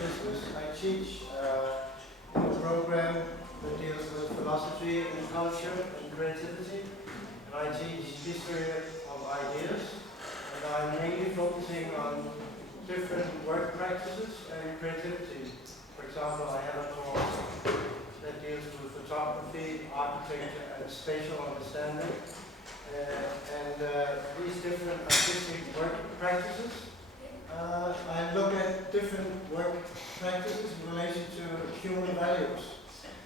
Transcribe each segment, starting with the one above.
business. I teach a program that deals with philosophy and culture and creativity. And I teach history of ideas. And I'm mainly focusing on different work practices and creativity. For example, I have a course that deals with photography, architecture, and spatial understanding. These different artistic work practices, I look at different work practices in relation to human values.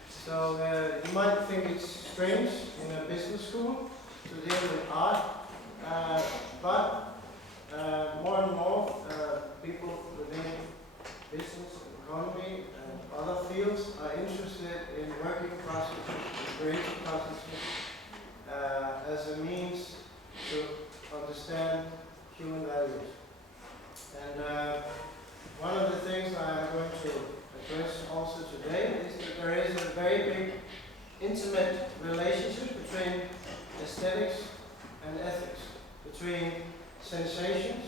So you might think it's strange in a business school to deal with art, but more and more people within business, economy, and other fields are interested in working processes, and creative processes, as a means to understand human values. And one of the things I am going to address also today is that there is a very big intimate relationship between aesthetics and ethics, between sensations,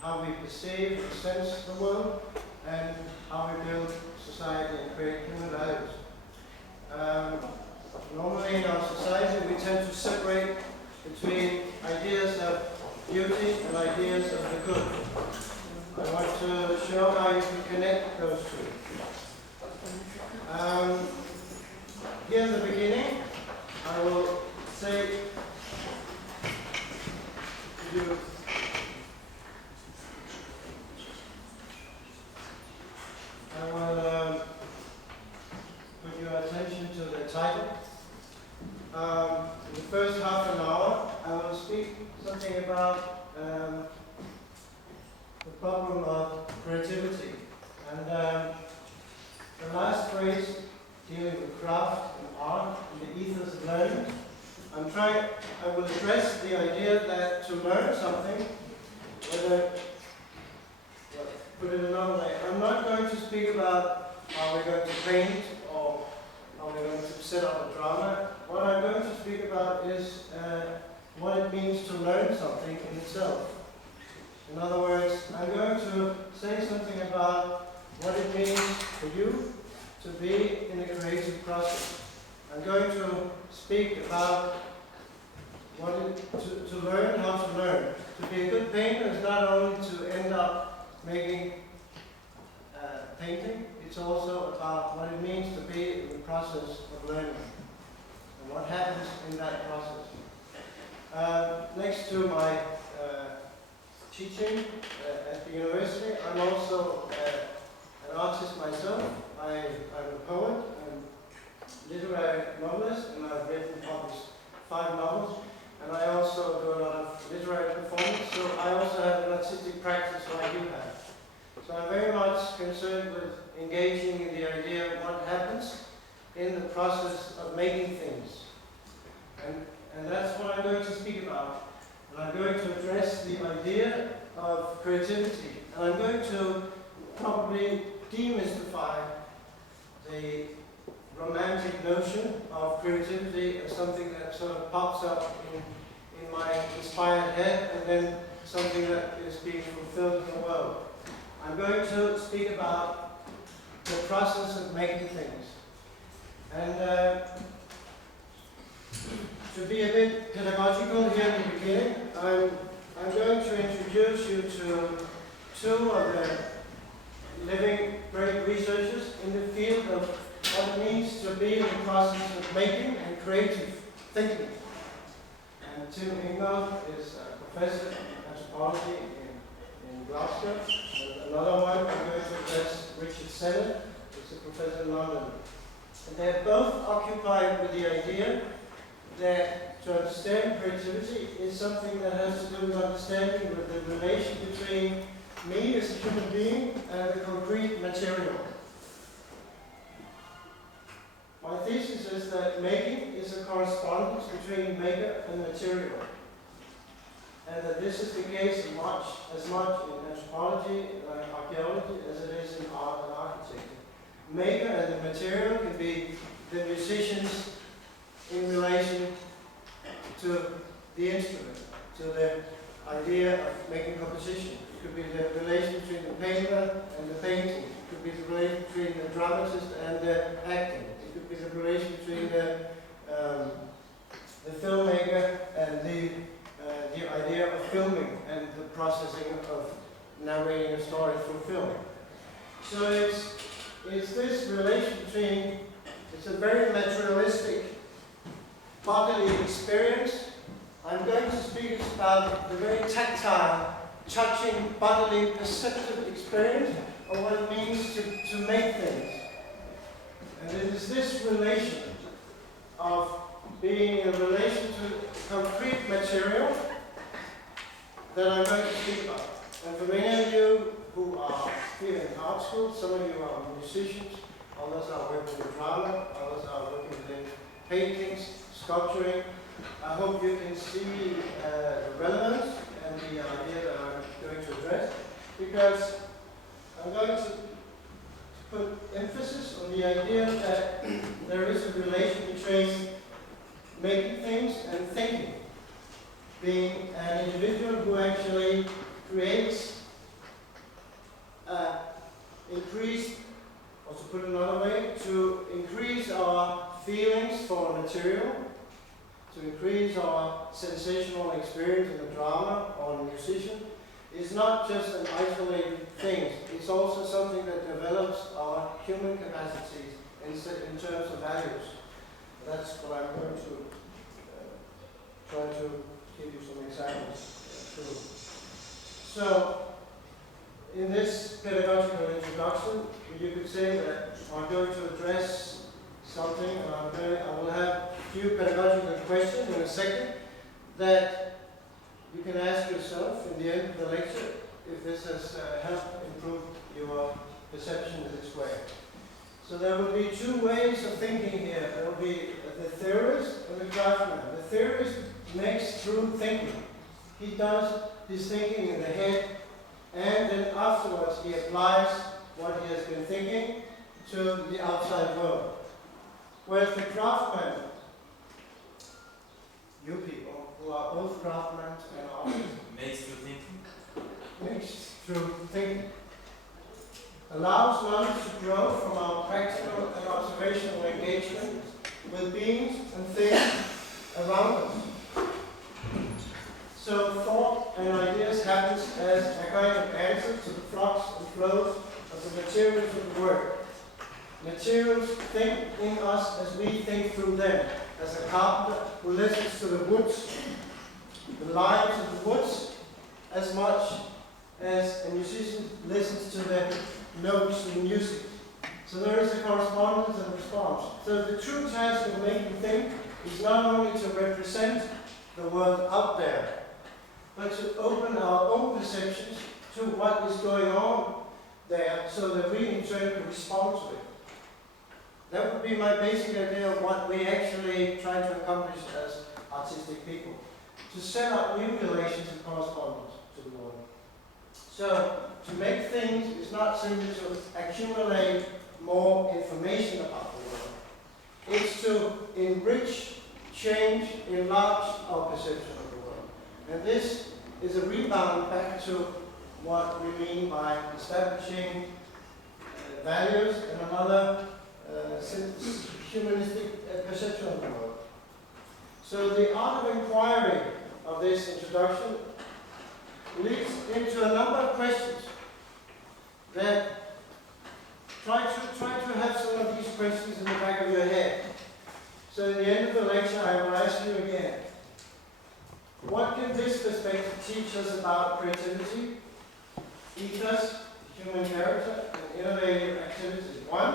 how we perceive and sense the world, and how we build society and create human values. Normally in our society we tend to separate between ideas of beauty and ideas of the good. I want to show how you can connect those two. Here in the beginning, I will say to you, I will put your attention to the title. In the first half an hour, I will speak something about the problem of creativity. And the last phrase, dealing with craft and art and the ethos of learning, I will address the idea that to learn something, put it another way, I'm not going to speak about how we're going to paint or how we're going to set up a drama. What I'm going to speak about is what it means to learn something in itself. In other words, I'm going to say something about what it means for you to be in a creative process. I'm going to speak about to learn how to learn. To be a good painter is not only to end up making painting, it's also about what it means to be in the process of learning and what happens in that process. Next to my teaching at the university, I'm also an artist myself. I'm a poet and literary novelist, and I've written and published 5 novels. And I also do a lot of literary performance, so I also have an artistic practice like you have. So I'm very much concerned with engaging in the idea of what happens in the process of making things. And that's what I'm going to speak about. And I'm going to address the idea of creativity. And I'm going to probably demystify the romantic notion of creativity as something that sort of pops up in my inspired head and then something that is being fulfilled in the world. I'm going to speak about the process of making things. And to be a bit pedagogical here in the beginning, I'm going to introduce you to 2 of the living great researchers in the field of what it means to be in the process of making and creative thinking. And Tim Ingolf is a professor in anthropology in Glasgow. And another one, I'm going to address Richard Sennett, who's a professor in London. And they're both occupied with the idea that to understand creativity is something that has to do with understanding with the relation between me as a human being and the concrete material. My thesis is that making is a correspondence between maker and material, and that this is the case as much in anthropology and archaeology as it is in art and architecture. Maker and the material can be the musicians in relation to the instrument, to the idea of making composition. It could be the relation between the painter and the painting. It could be the relation between the dramatist and the acting. It could be the relation between the filmmaker and the idea of filming and the processing of narrating a story through film. So it's this relation between, it's a very materialistic bodily experience. I'm going to speak about the very tactile, touching, bodily, perceptive experience of what it means to make things. And it is this relation of being in relation to concrete material that I'm going to speak about. And for many of you who are here in art school, some of you are musicians, others are working with drama, others are working with paintings, sculpturing. I hope you can see the relevance and the idea that I'm going to address, because I'm going to put emphasis on the idea that there is a relation between making things and thinking. Being an individual who actually creates increased, or to put it another way, to increase our feelings for material, to increase our sensational experience in the drama or in the musician, is not just an isolated thing. It's also something that develops our human capacities in terms of values. That's what I'm going to try to give you some examples to. So, in this pedagogical introduction, you could say that I'm going to address something, and I will have a few pedagogical questions in a second that you can ask yourself in the end of the lecture if this has helped improve your perception in this way. So there will be two ways of thinking here. There will be the theorist and the craftsman. The theorist makes through thinking. He does his thinking in the head, and then afterwards he applies what he has been thinking to the outside world. Whereas the craftsman, you people who are both craftsmen and artists, makes through thinking, allows knowledge to grow from our practical and observational engagement with beings and things around us. So thought and ideas happens as a kind of answer to the flux and flows of the materials of the work. Materials think in us as we think through them, as a carpenter who listens to the woods, the lines of the woods, as much as a musician listens to the notes in music. So there is a correspondence and response. So the true task of making think is not only to represent the world out there, but to open our own perceptions to what is going on there, so that we in turn can respond to it. That would be my basic idea of what we actually try to accomplish as artistic people. To set up new relations and correspondence to the world. So, to make things is not simply to accumulate more information about the world. It's to enrich, change, enlarge our perception of the world. And this is a rebound back to what we mean by establishing values and another humanistic perception of the world. So the art of inquiry of this introduction leads into a number of questions that try to have some of these questions in the back of your head. So at the end of the lecture, I will ask you again, what can this perspective teach us about creativity, ethos, human character, and innovative activities? One,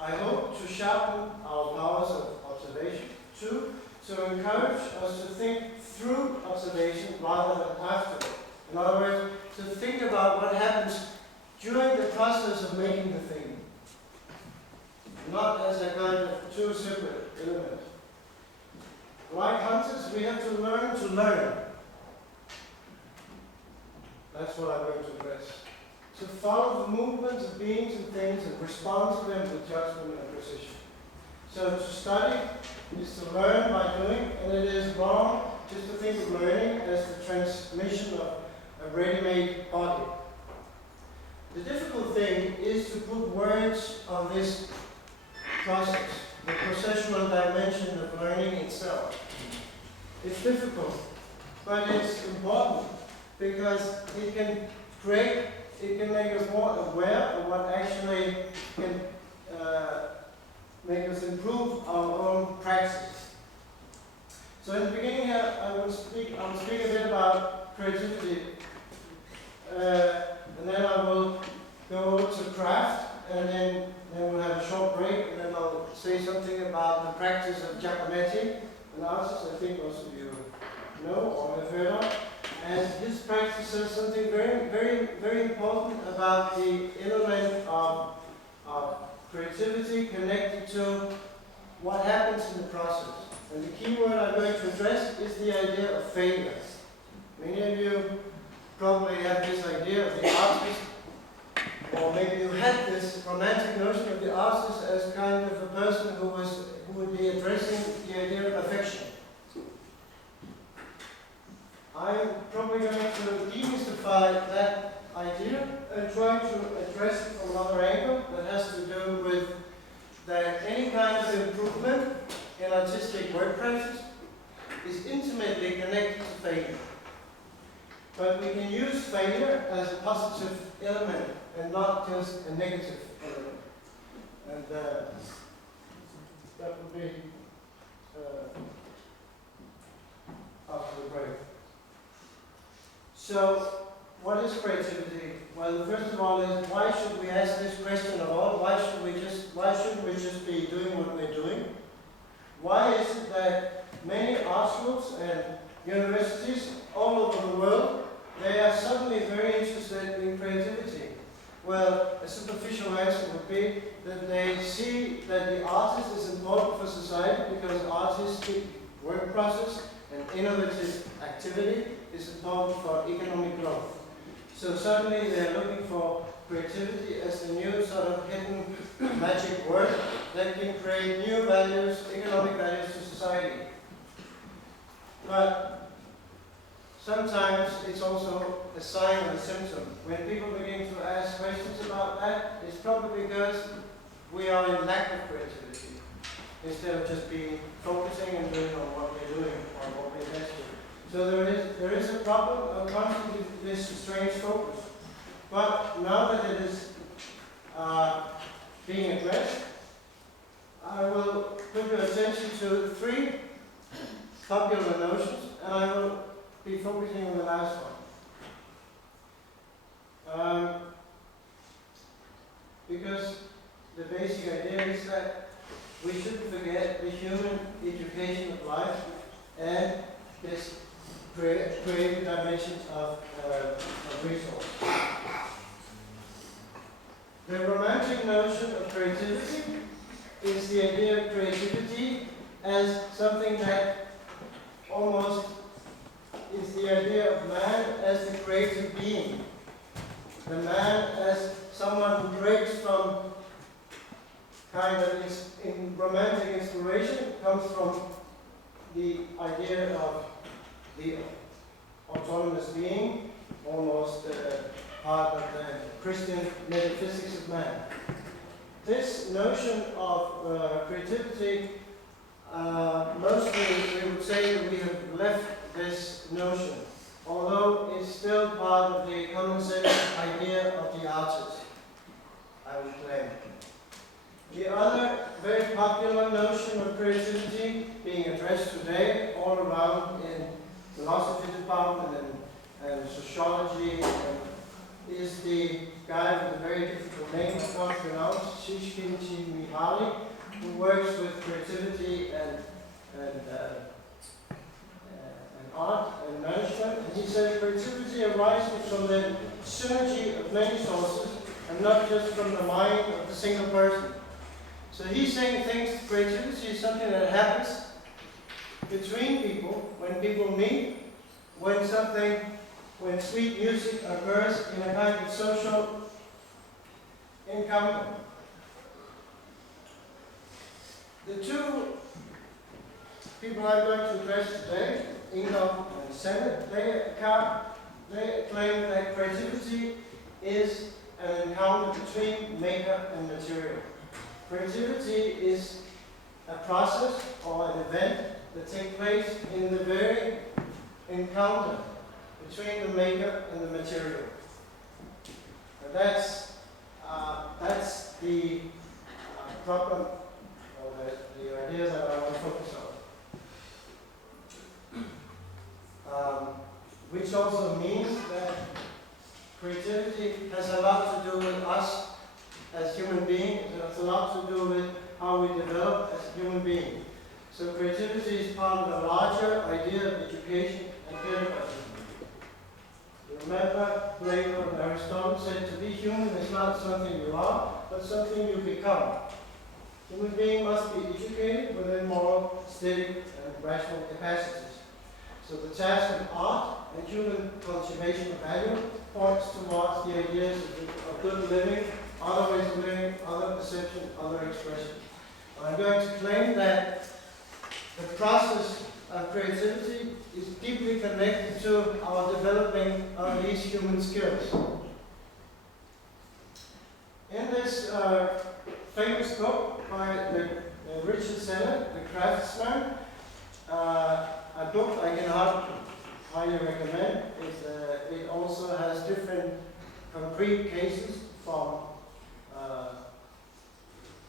I hope to sharpen our powers of observation. Two, to encourage us to think through observation rather than after. In other words, to think about what happens during the process of making the thing, not as a kind of two separate elements. Like hunters, we have to learn. That's what I'm going to address. To follow the movements of beings and things and respond to them with judgment and precision. So to study is to learn by doing, and it is wrong just to think of learning as the transmission of a ready-made body. The difficult thing is to put words on this process, the processual dimension of learning itself. It's difficult, but it's important because it can make us more aware of what actually can make us improve our own practice. So in the beginning here, I will speak a bit about creativity, and then I will go over to craft, and then we'll have a short break, and then I'll say something about the practice of Giacometti, an artist I think most of you know or have heard of. And his practice says something very, very, very important about the element of creativity connected to what happens in the process. And the key word I'm going to address is the idea of failure. Many of you probably have this idea of the artist, or maybe you had this romantic notion of the artist as kind of a person who would be addressing the idea of perfection. I'm probably going to demystify that idea and try to address it from another angle that has to do with that any kind of improvement in artistic work practice is intimately connected to failure. But we can use failure as a positive element and not just a negative element. And that would be after the break. So, what is creativity? Well, first of all, is why should we ask this question at all? Why shouldn't we just be doing what we're doing? Why is it that many art schools and universities all over the world, they are suddenly very interested in creativity? Well, a superficial answer would be that they see that the artist is important for society because artistic work process and innovative activity is important for economic growth. So suddenly they are looking for creativity as the new sort of hidden magic word that can create new values, economic values to society. But sometimes it's also a sign of a symptom. When people begin to ask questions about that, it's probably because we are in lack of creativity, instead of just focusing and doing on what we're doing or what we're best doing. So there is a problem of constantly this strange focus. But now that it is being addressed, I will put your attention to three popular notions, and I will be focusing on the last one. Because the basic idea is that we shouldn't forget the human education of life and this creative dimensions of resource. The romantic notion of creativity is the idea of creativity as something that almost is the idea of man as the creative being. The man as someone who breaks from kind of in romantic inspiration, comes from the idea of the autonomous being, almost part of the Christian metaphysics of man. This notion of creativity, mostly we would say that we have left this notion, although it's still part of the common sense idea of the artist, I would claim. The other very popular notion of creativity being addressed today all around in philosophy department and sociology is the guy with a very difficult name I can't pronounce, Csikszentmihalyi, who works with creativity and art and management. And he says creativity arises from the synergy of many sources and not just from the mind of the single person. So he's saying creativity is something that happens between people, when people meet, when sweet music occurs in a kind of social encounter. The two people I'm going to address today Ingo and Senate, they claim that creativity is an encounter between maker and material. Creativity is a process or an event that takes place in the very encounter between the maker and the material. And that's the problem, or the idea that I want to focus on. Which also means that creativity has a lot to do with us as human beings. It has a lot to do with how we develop as human beings. So creativity is part of the larger idea of education and pedagogy. You remember Plato and Aristotle said to be human is not something you are, but something you become. Human being must be educated within moral, aesthetic, and rational capacities. So the task of art and human cultivation of value points towards the ideas of good living, other ways of living, other perception, other expression. I'm going to claim that the process of creativity is deeply connected to our developing of these human skills. In this famous book by Richard Sennett, The Craftsman, a book I can highly recommend. It also has different concrete cases from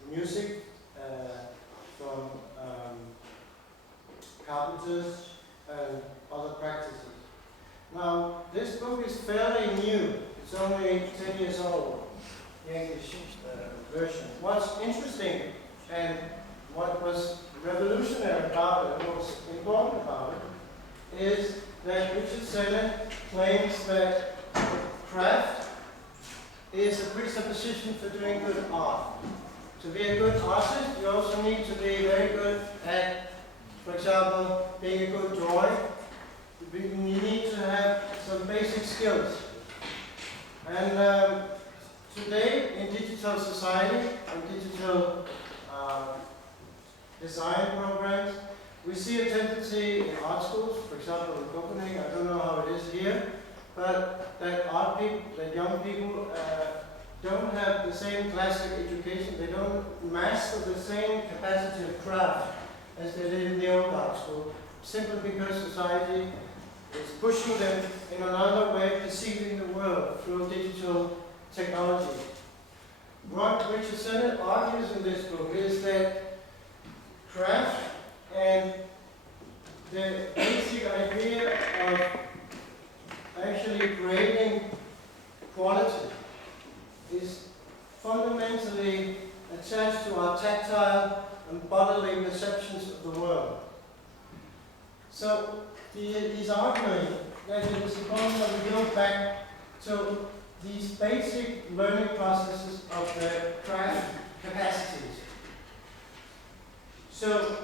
music, from carpenters, and other practices. Now, this book is fairly new. It's only 10 years old, the English version. What's interesting and what was revolutionary about it, what was important about it, is that Richard Sennett claims that craft is a presupposition for doing good art. To be a good artist, you also need to be very good at, for example, being a good drawer. You need to have some basic skills. And today, in digital society and digital design programs, we see a tendency in art schools, for example in Copenhagen, I don't know how it is here, but that art people, that young people don't have the same classic education, they don't master the same capacity of craft as they did in the old art school, simply because society is pushing them in another way, perceiving the world through digital technology. What Richard Sennett argues in this book is that craft and the basic idea of actually creating quality is fundamentally attached to our tactile and bodily perceptions of the world. So he's arguing that it is important that we go back to these basic learning processes of the craft capacities. So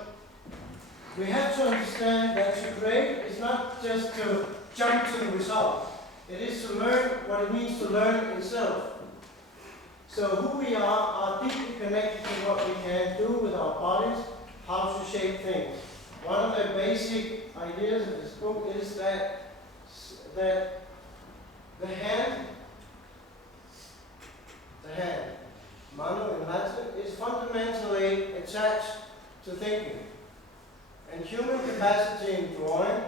we have to understand that to create is not just to jump to the result. It is to learn what it means to learn itself. So who we are deeply connected to what we can do with our bodies, how to shape things. One of the basic ideas of this book is that the hand, mano in Latin, is fundamentally attached to thinking. And human capacity in drawing,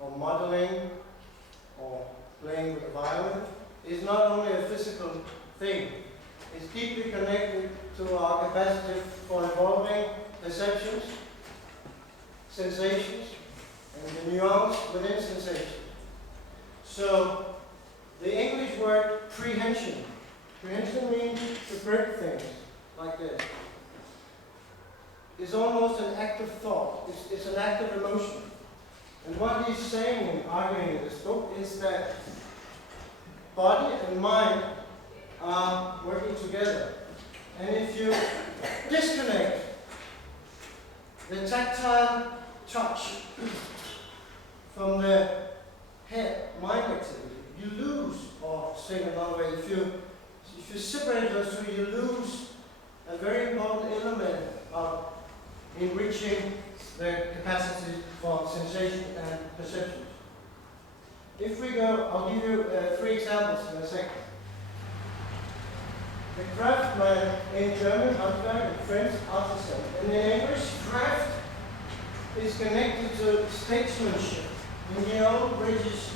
or modeling, or playing with a violin, is not only a physical thing. It's deeply connected to our capacity for evolving perceptions, sensations, and the nuance within sensation. So, the English word prehension. Prehension means to break things, like this. It's almost an act of thought. It's an act of emotion. And what he's saying and arguing in this book is that body and mind are working together. And if you disconnect the tactile touch from the head-mind activity, you lose, or saying another way, if you separate those two, you lose a very important element of enriching the capacity for sensation and perception. If we go, I'll give you 3 examples in a second. The craftsman in German, Handwerk, in French, artisan. And in English, craft is connected to statesmanship. In the old British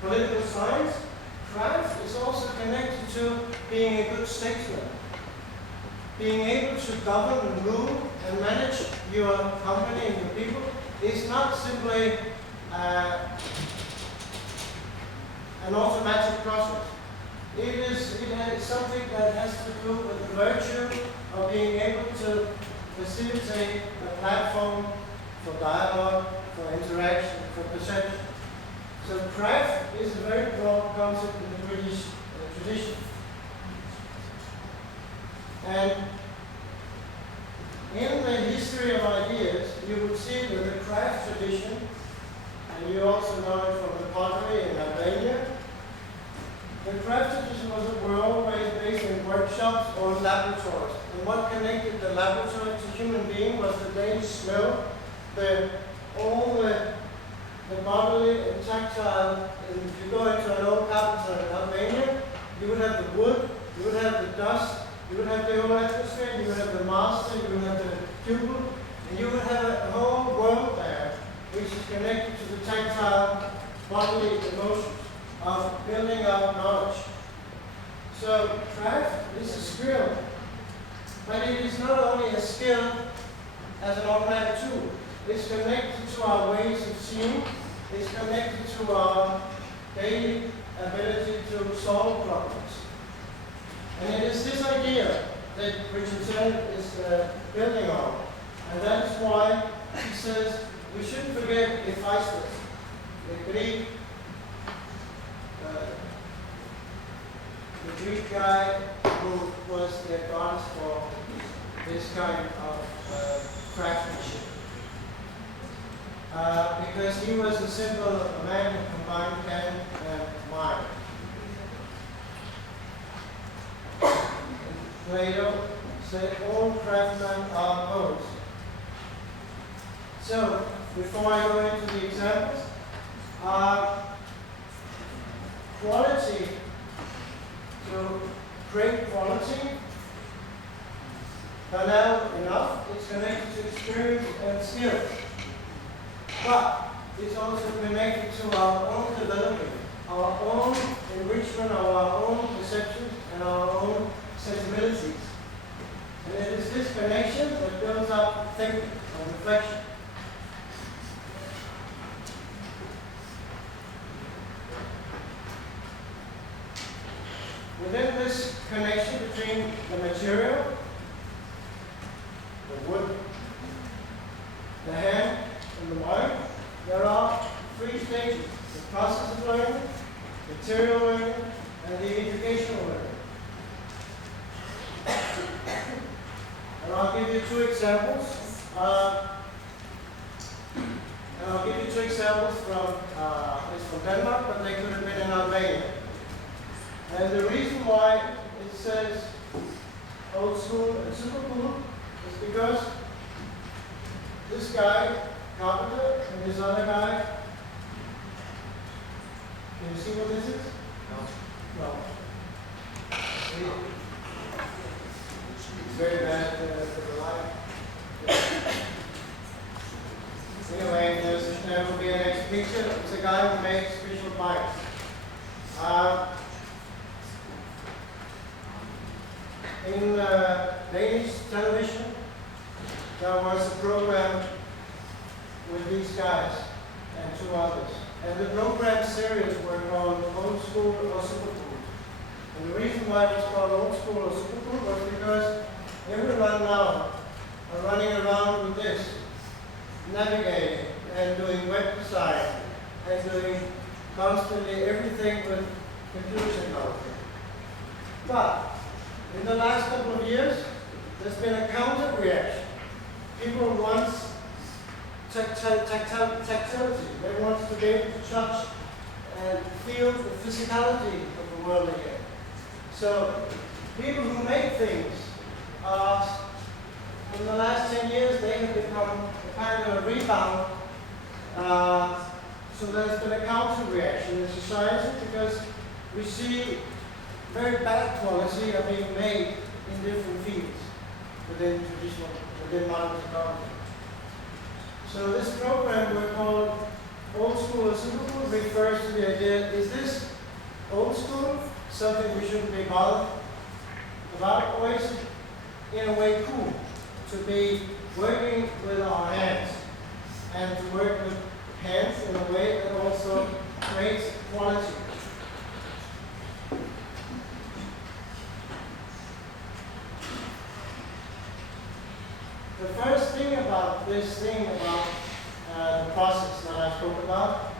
political science, craft is also connected to being a good statesman. Being able to govern and rule and manage your company and your people is not simply an automatic process. It is something that has to do with the virtue of being able to facilitate a platform for dialogue, for interaction, for perception. So craft is a very broad concept in the British tradition. And in the history of ideas, you would see that the craft tradition, and you also know it from the pottery in Albania, the craft tradition were always based in workshops or laboratories. And what connected the laboratory to human being was the Danish smell, all the bodily and tactile. And if you go into an old carpenter in Albania, you would have the wood, you would have the dust, you would have the whole atmosphere, you would have the master, you would have the pupil, and you would have a whole world there which is connected to the tactile bodily emotions of building up knowledge. So craft is a skill, but it is not only a skill as an automatic tool. It's connected to our ways of seeing, it's connected to our daily ability to solve problems. And it is this idea that Richardson is building on. And that's why he says we shouldn't forget ethos, the Greek guy who was the advance for this kind of craftsmanship. Because he was a symbol of a man who combined pen and mind. Plato said all craftsmen are poets. So, before I go into the examples, quality, to great quality, banal enough, it's connected to experience and skill. But it's also connected to our own development, our own enrichment of our own perceptions and our own sensibilities. And it is this connection that builds up thinking and reflection. Within this connection between the material, the wood, the hand, and the mind, there are 3 stages: the process of learning, material learning, and the educational learning. And I'll give you 2 examples. From Denmark, but they could have been in Albania. And the reason why it says old school and super cool is because this guy, carpenter, and this other guy, can you see what this is? No. See? It's very bad for the light. Anyway, there will be a next picture. It's a guy who makes special bikes. In Danish television, there was a program with these guys and 2 others. And the program series were called Old School or Super Cool. And the reason why it was called Old School or Super Cool was because everyone now are running around with this, navigating and doing web design and doing constantly everything with computer technology. But in the last couple of years, there's been a counter reaction. People want tactility. They want to be able to touch and feel the physicality of the world again. So people who make things are in the last 10 years, they have become a kind of a rebound. So there's been a counter reaction in society because we see very bad quality are being made in different fields within modern technology. So this program we call Old School or Simple refers to the idea, is this old school something we shouldn't be bothered about, or is it in a way cool to be working with our hands and to work with hands in a way that also creates quality? The first thing about this thing about the process that I spoke about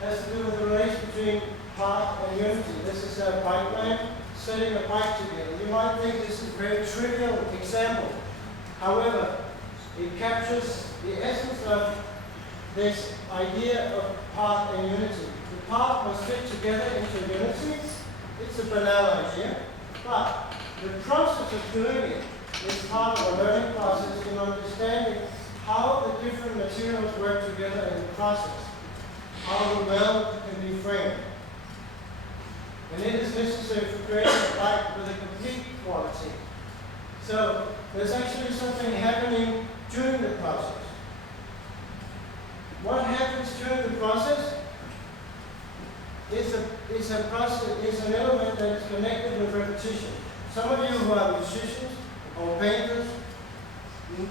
has to do with the relation between part and unity. This is a pipeline setting a pipe together. You might think this is a very trivial example. However, it captures the essence of this idea of part and unity. The part must fit together into unity. It's a banal idea, but the process of doing it is part of a learning process in understanding how the different materials work together in the process, how the weld can be framed. And it is necessary for creating a pipe with a complete quality. So there's actually something happening during the process. What happens during the process is an element that is connected with repetition. Some of you who are musicians or painters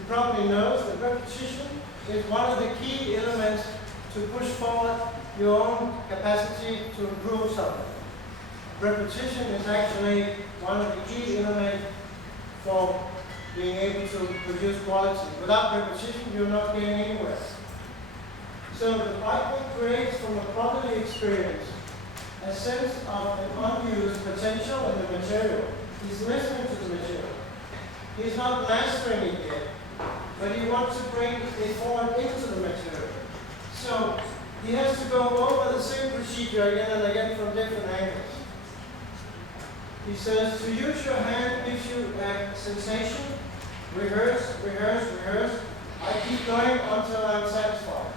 probably knows that repetition is one of the key elements to push forward your own capacity to improve something. Repetition is actually one of the key elements for being able to produce quality. Without repetition, you're not getting anywhere. So the piping creates from a properly experience a sense of an unused potential in the material. He's listening to the material. He's not mastering it yet, but he wants to bring it forward into the material. So he has to go over the same procedure again and again from different angles. He says, to use your hand gives you a sensation. Rehearse, rehearse, rehearse. I keep going until I'm satisfied.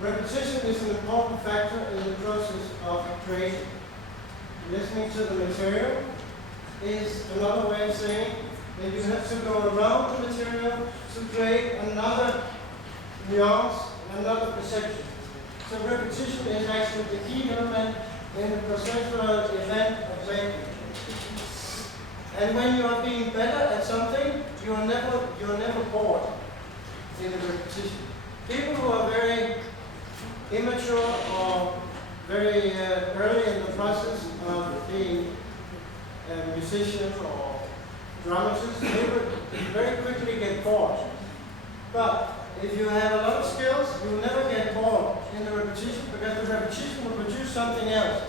Repetition is an important factor in the process of creation. Listening to the material is another way of saying that you have to go around the material to create another nuance, another perception. So repetition is actually the key element in the processual event of making. And when you are being better at something, you're never bored in the repetition. People who are very immature or very early in the process of being musicians or dramatists, they would very quickly get bored. But if you have a lot of skills, you will never get bored in the repetition because the repetition will produce something else.